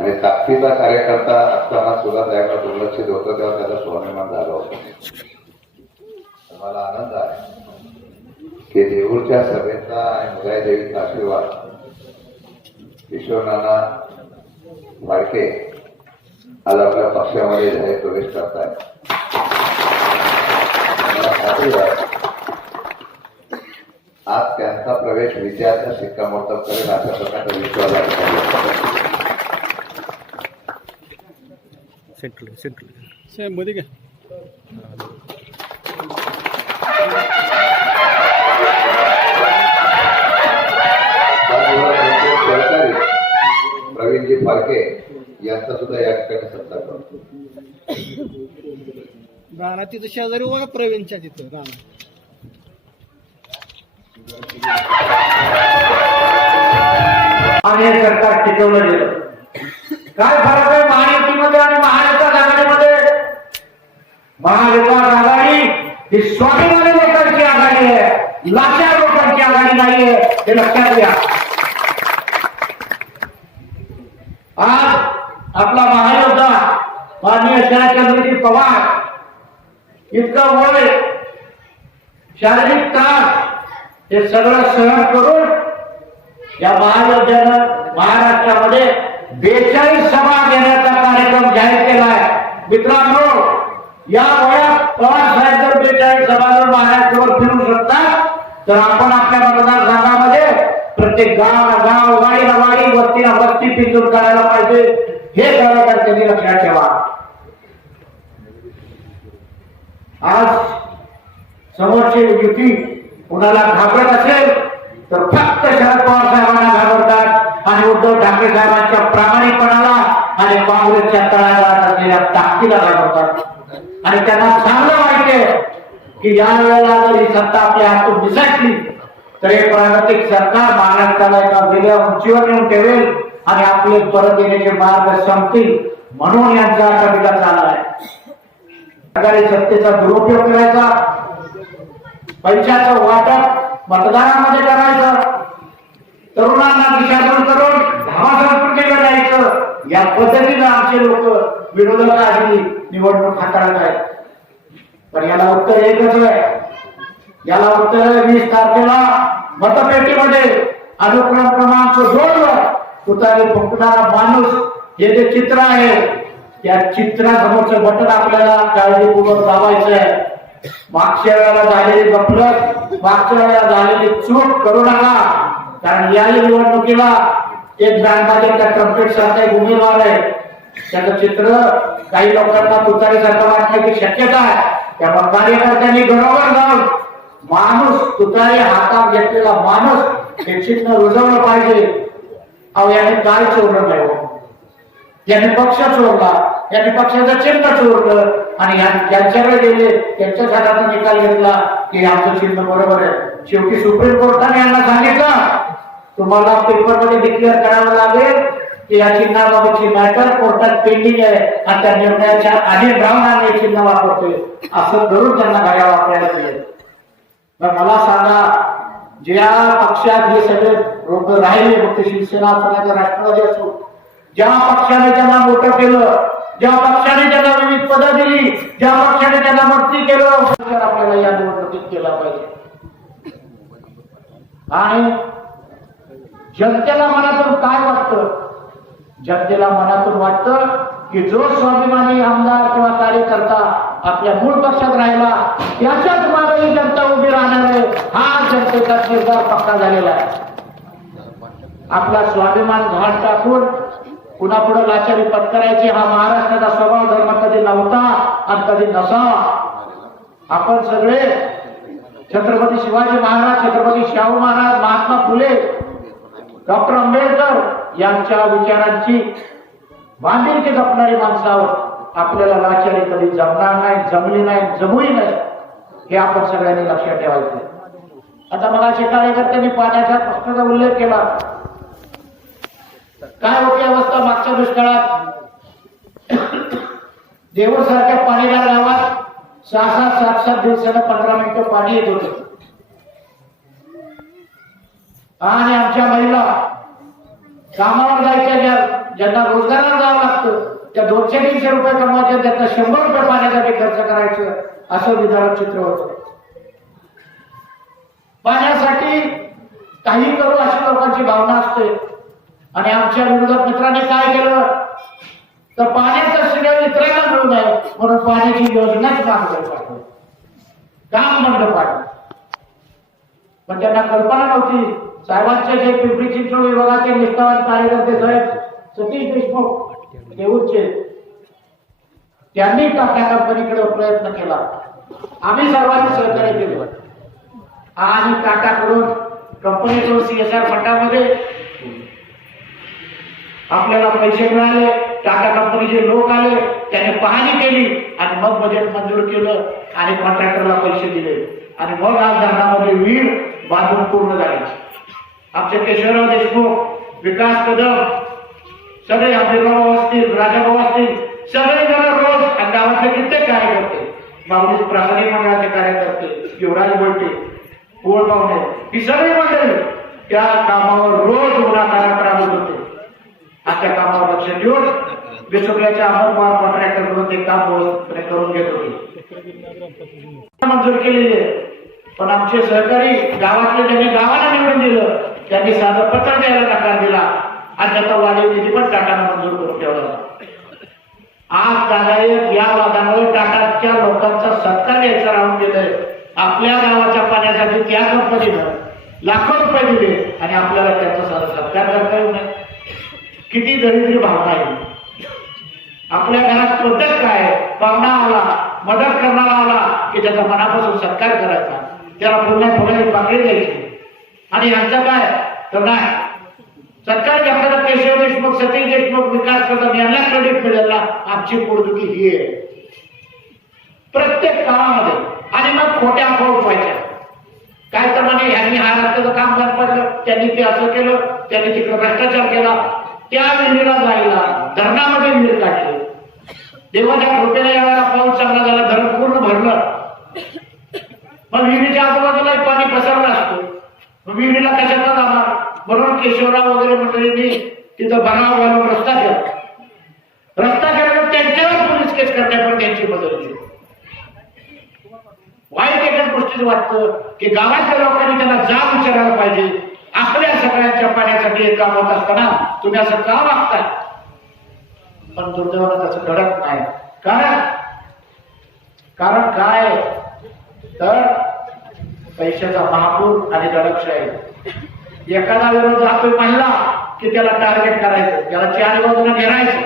आणि ताकदीचा कार्यकर्ता असताना सुद्धा त्याकडे दुर्लक्षित होतं तेव्हा त्याचा स्वाभिमान झाला होता. मला आनंद आहे की देऊरच्या सभेचा आणि मुलायदेवीचा आशीर्वाद ईश्वरनाना फाळके आज आपल्या पक्षामध्ये जाहीर प्रवेश करताय मला खात्री आहे आज त्यांचा प्रवेश विजयाचा शिक्कामोर्तब करेल अशा प्रकारचा विश्वास या ठिकाणी व्यक्त करतो. Central central. साहेबमध्ये घ्या. सहकारी प्रवीणजी फाळके यांचा सुद्धा या ठिकाणी सत्कार करतो. राणा तिथं शेजारी बघा प्रवीणच्या तिथं राणा. आणि सरकार टिकवलं गेलं. काय फरक आहे महायुतीमध्ये आणि महाविकास आघाडीमध्ये. महाविकास आघाडी ही स्वाभिमानी लोकांची आघाडी आहे. लाचार लोकांची आघाडी नाहीये हे लक्षात घ्या. आज आपला महायोद्धा माननीय शरदचंद्रजी पवार इतकं वय शारीरिक त्रास हे सगळं सहन करून या महायोद्ध्यानं महाराष्ट्रामध्ये बेचाळीस सभा घेण्याचा कार्यक्रम जाहीर केला आहे मित्रांनो या वयात पवार साहेब जर बेचाळीस सभा जर महाराष्ट्रावर फिरू शकतात तर आपण आपल्या मतदारसंघामध्ये प्रत्येक गाव गाव वाडीला वाडी वस्तीला वस्ती पिचून करायला पाहिजे. हे कार्यकर्त्यांनी लक्षात ठेवा. आज समोरची युती कुणाला घाबरत असेल तर फक्त शरद पवार साहेबांना घाबरतात उद्धव ठाकरे साहेबांच्या प्रामाणिकपणाला आणि काँग्रेसच्या तळागाळात असलेल्या ताकदीला घाबरतात आणि त्यांना चांगलं माहितीये की या वेळेला जर ही सत्ता आपल्या हातून निसटली तर हे प्रागतिक सरकार महाराष्ट्राला एका वेगळ्या उंचीवर नेऊन ठेवेल आणि आपले परत येण्याचे मार्ग संपतील म्हणून यांचा कविता चालला आहे. सरकारी सत्तेचा दुरुपयोग करायचा पैशाचं वाटप मतदारांमध्ये करायचं तरुणांना दिशाभूल पद्धतीनं आमचे लोक विरोधक आधी निवडणूक हाताळत आहेत. पण याला उत्तर एकच आहे. याला उत्तर आहे वीस तारखेला मतपेटीमध्ये अनुक्रम क्रमांक दोन वर तुतारी फुंकणारा माणूस हे जे चित्र आहे त्या चित्रासमोरचं बटन आपल्याला काळजीपूर्वक दाबायचं आहे मागच्या वेळेला झालेली गफलत मागच्या वेळेला झालेली चूक करू नका कारण या निवडणुकीला एक बँकाच्या ट्रम्पेट सारखा उमेदवार आहे. त्याचं चित्र काही लोकांना तुतारीसारखं वाटण्याची शक्यता आहे. त्यामुळे कार्यकर्त्यांनी घरोघर जाऊन माणूस तुतारी हातात घेतलेला माणूस हे चिन्ह रुजवलं पाहिजे. अहो याने काय चोरलं नाही हो? याने पक्ष चोरला. याने पक्षाचं चिन्ह चोरलं आणि ह्या- गेले. त्यांच्या हाताचा निकाल घेतला की आमचं चिन्ह बरोबर आहे. शेवटी सुप्रीम कोर्टाने यांना सांगितलं तुम्हाला पेपरमध्ये डिक्लेअर करावं लागेल. की या चिन्हाबाबतची मॅटर कोर्टात पेंडिंग आहे आणि त्या निर्णयाच्या आधी ब्राह्मणाने चिन्ह वापरतोय. असं करून त्यांना गाड्या वापरायला दिले मग मला सांगा ज्या पक्षात हे सगळे लोक राहिले मग ते शिवसेना असो नाही तर राष्ट्रवादी असो ज्या पक्षाने त्यांना मोठं केलं ज्या पक्षाने त्यांना विविध पदं दिली ज्या पक्षाने त्यांना मंत्री केलं आपल्याला या निवडणुकीत केला पाहिजे. आणि जनतेला मनातून काय वाटतं? जनतेला मनातून वाटतं की जो स्वाभिमानी आमदार किंवा कार्यकर्ता आपल्या मूळ पक्षात राहिला त्याच्याच मागे जनता उभी राहणार आहे. हा जनतेचा निर्धार पक्का झालेला आहे. आपला स्वाभिमान घाण टाकून पुन्हा पुढे लाचारी पत्करायची हा महाराष्ट्राचा स्वभाव धर्म कधी नव्हता आणि कधी नसावा आपण सगळे छत्रपती शिवाजी महाराज छत्रपती शाहू महाराज महात्मा फुले डॉक्टर आंबेडकर यांच्या विचारांची बांधिलकी जपणारी माणसावर आपल्याला लाचारी कधी जमणार नाही जमली नाही जमूही नाही हे आपण सगळ्यांनी लक्षात ठेवायचं आता मला अशा कार्यकर्त्यांनी पाण्याच्या प्रश्नाचा उल्लेख केला. काय होती अवस्था मागच्या दुष्काळात? देऊळ सारख्या पाणीदार गावात सहा सात सात सात दिवसाला पंधरा मिनिटं पाणी येत होतं. आणि आमच्या महिला कामावर जायच्या ज्या ज्यांना रोजगाराला जावं लागतं त्या दोनशे तीनशे रुपये कमवायचे त्याचा शंभर रुपये पाण्यासाठी खर्च करायचं असं विधानक चित्र होतं. पाण्यासाठी काही करू अशी लोकांची भावना असते. आणि आमच्या विरोधक मित्रांनी काय केलं? तर पाण्याचं श्रेय इतरांना मिळू नये म्हणून पाण्याची योजनाच मागं पाठवली काम बंद पाडलं पण त्यांना कल्पना नव्हती साहेबांचे जे पिंपरी चिंचवड विभागाचे निष्ठावान कार्यकर्ते साहेब सतीश देशमुख देऊरचे त्यांनी टाटा कंपनीकडे प्रयत्न केला. आम्ही सर्वांनी सहकार्य केलं. आणि टाटाकडून कंपनीकडून सीएसआर फंडामध्ये आपल्याला पैसे मिळाले टाटा कंपनीचे लोक आले त्याने पाहणी केली आणि मग बजेट मंजूर केलं आणि कॉन्ट्रॅक्टरला पैसे दिले. आणि मग आज धरणामध्ये वीर बांधून पूर्ण झाली. आमचे केशवराव देशमुख विकास कदम सगळे अभिभाऊ असतील राजाभाऊ असतील सगळे जण रोज आणि गावातले कित्येक कार्यकर्ते माऊली प्रसारी मंडळाचे कार्यकर्ते युवराज बोलते पोळ पाहुणे ही सगळी मंडळी त्या कामावर रोज उन्हाकारात राबत होते. आता कामावर लक्ष देऊन बेसुकल्याच्या अमर पवार कॉन्ट्रॅक्टर म्हणून ते काम व्यवस्थितपणे करून घेत होते. मंजूर केलेली आहे. पण आमचे सहकारी गावातले त्यांनी गावाला निवडून दिलं. त्यांनी साधं पत्र द्यायला नकार दिला. आणि त्याचा वाढीव निधी पण टाटानं मंजूर करून ठेवला. आज दादायक या वादामुळे टाटाच्या लोकांचा सत्कार यायचा राहून गेलंय. आपल्या गावाच्या पाण्यासाठी त्या कंपनीनं लाखो रुपये दिले आणि आपल्याला त्याचा साधा सत्कार करता येऊ नये. किती दरिद्री भावना आहे आपल्या घरात पद्धत काय पाहुणा आला मदत करणारा आला की त्याचा मनापासून सत्कार करायचा? त्याला पुन्हा पुण्याची पाकळी द्यायची. आणि यांचं काय? तर नाही. सत्कार घेतला केशव देशमुख सतीश देशमुख विकास कदम यांना क्रेडिट मिळेल आमची पोटदुखी ही आहे. प्रत्येक कामामध्ये आणि मग खोट्या अफवा उठवायच्या काय तर म्हणे ह्यांनी हा रस्त्याचं काम बंद पडलं त्यांनी ते असं केलं त्यांनी तिकडे भ्रष्टाचार केला. त्या विहिरीला जायला धरणामध्ये विहीर काढली. देवाच्या कृपेने यावेळेला पाऊस चांगला झाला धरण पूर्ण भरलं. मग विहिरीच्या आजूबाजूला पाणी पसरलं असतो. मग विहिरीला कशाचा जाणार म्हणून केशवराव वगैरे मंडळींनी तिथं बनाव घालून रस्ता केला. रस्ता केल्यावर त्यांच्यावर पोलीस केस पण त्यांची मदत केली वाईट एकाच गोष्टीत वाटतं की गावातल्या लोकांनी त्यांना जाब विचारायला पाहिजे. आपल्या सगळ्यांच्या पाण्यासाठी एक काम होत असताना तुम्ही असं का वागताय? पण दुर्दैवानं असं घडत नाही. कारण कारण काय? तर पैशाचा महापूर आणि दडपशाही. एखादा विरोध आपण म्हणला की त्याला टार्गेट करायचं त्याला चार बाजूला घेरायचं.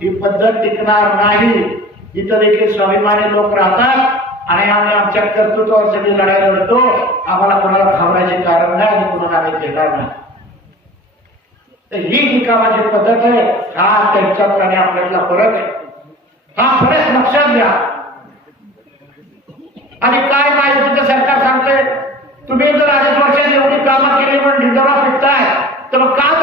ही पद्धत टिकणार नाही. इथं देखील स्वाभिमानी लोक राहतात आणि आम्ही आमच्या कर्तृत्वावर सगळी लढाई लढतो. आम्हाला कोणाला घाबरायचे कारण नाही आणि कोणाला आम्ही घेणार नाही. तर ही निकामाची पद्धत आहे. हा त्यांच्यात आणि आपल्याला फरक आहे. हा फरक लक्षात घ्या. आणि काय नाही सरकार सांगतंय तुम्ही जर अनेक वर्षात एवढी कामं केली म्हणून ढिंडोरा फिटताय तर मग का